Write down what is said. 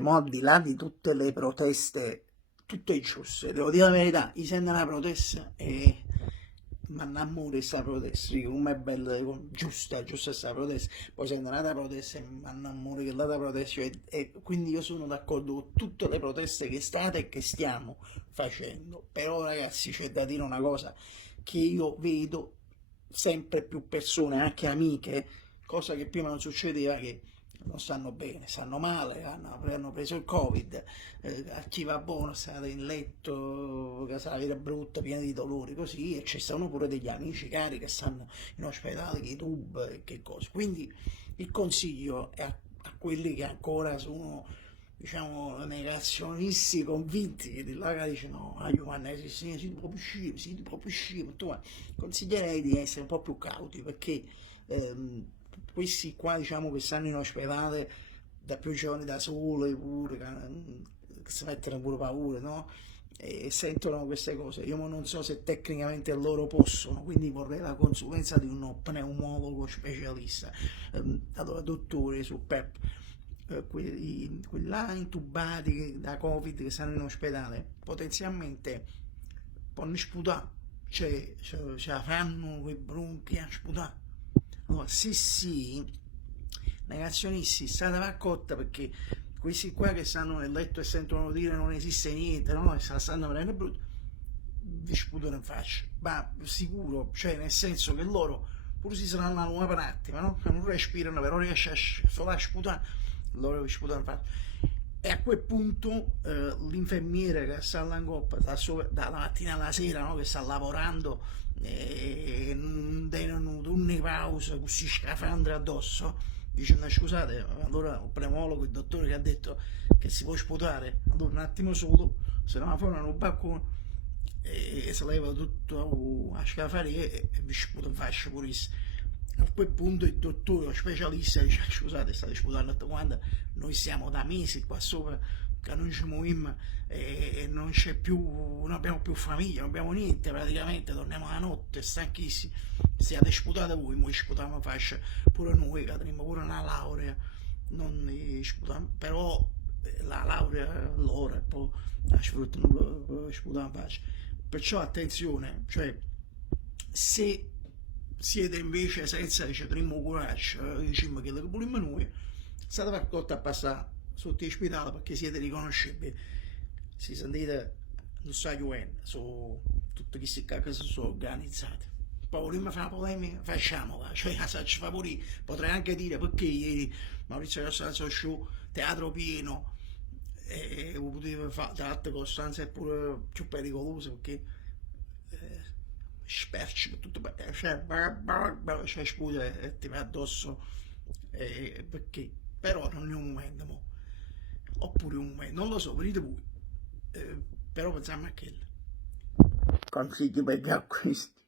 Mo al di là di tutte le proteste, tutto è giusto, devo dire la verità, io sento una protesta e mi innamoro di sta protesta, dico, come è bella, giusta, giusta sta protesta, poi sento un'altra protesta e mi innamoro che l'altra protesta, e quindi io sono d'accordo con tutte le proteste che state e che stiamo facendo, però ragazzi c'è da dire una cosa, che io vedo sempre più persone, anche amiche, cosa che prima non succedeva, che non stanno bene, stanno male, hanno preso il Covid, a chi va buono sta in letto, che sa la vita brutta, piena di dolori, così, e ci stanno pure degli amici cari che stanno in ospedale, che tub e che cose. Quindi il consiglio è a quelli che ancora sono, diciamo, negazionisti convinti, che di là che dice no, Giovanni, si può uscire, tu consiglierei di essere un po' più cauti, perché questi qua, diciamo, che stanno in ospedale da più giorni da sole pure, che si mettono pure paura, no? E sentono queste cose. Io non so se tecnicamente loro possono, quindi vorrei la consulenza di uno pneumologo specialista. Allora, dottore, su PEP, quelli là intubati da Covid che stanno in ospedale, potenzialmente possono sputare, cioè ce la fanno quei bronchi a sputare. Allora, sì, negazionisti, state accorta, perché questi qua che stanno nel letto e sentono dire non esiste niente, no? E se la stanno prendendo brutto, vi sputano in faccia, ma sicuro, cioè nel senso che loro pure si saranno una per un attimo, no? Che non respirano, però riesce a solo a sputare, loro vi sputano in faccia. E a quel punto l'infermiere che sta all'angoppa dalla mattina alla sera, no? Che sta lavorando, non danno una pausa con questi scafandri addosso, dicendo scusate, allora il pneumologo, il dottore che ha detto che si può sputare, allora un attimo solo, se no fuori un balcone e si leva tutto a scafariere e vi sputa in faccia purissimo. A quel punto il dottore, lo specialista, dice scusate, state sputando tutto quanto, noi siamo da mesi qua sopra che non ci muoviamo e non c'è più, non abbiamo più famiglia, non abbiamo niente praticamente, torniamo la notte stanchissimi, siate sputate voi, noi sputiamo faccia pure noi che abbiamo pure una laurea, non sputiamo, però la laurea loro e poi la sfruttano, sputiamo faccia. Perciò attenzione, cioè se siete invece senza, dice, primo coraggio, diciamo che vogliamo noi, state accorti a passare sotto l'ospedale perché siete riconoscibili. Si sentite, non so, su tutti questi che si sono organizzati. Poi vogliamo fare una polemica, facciamola, cioè la faccio favorire. Potrei anche dire perché ieri Maurizio Costanzo show, teatro pieno, e lo poteva fare, tra l'altro Costanza è pure più pericoloso perché sperci tutto, cioè sputa e ti va addosso, perché però non è un momento mo. Oppure un momento, non lo so, venite voi, però pensiamo a quello consigli per gli acquisti.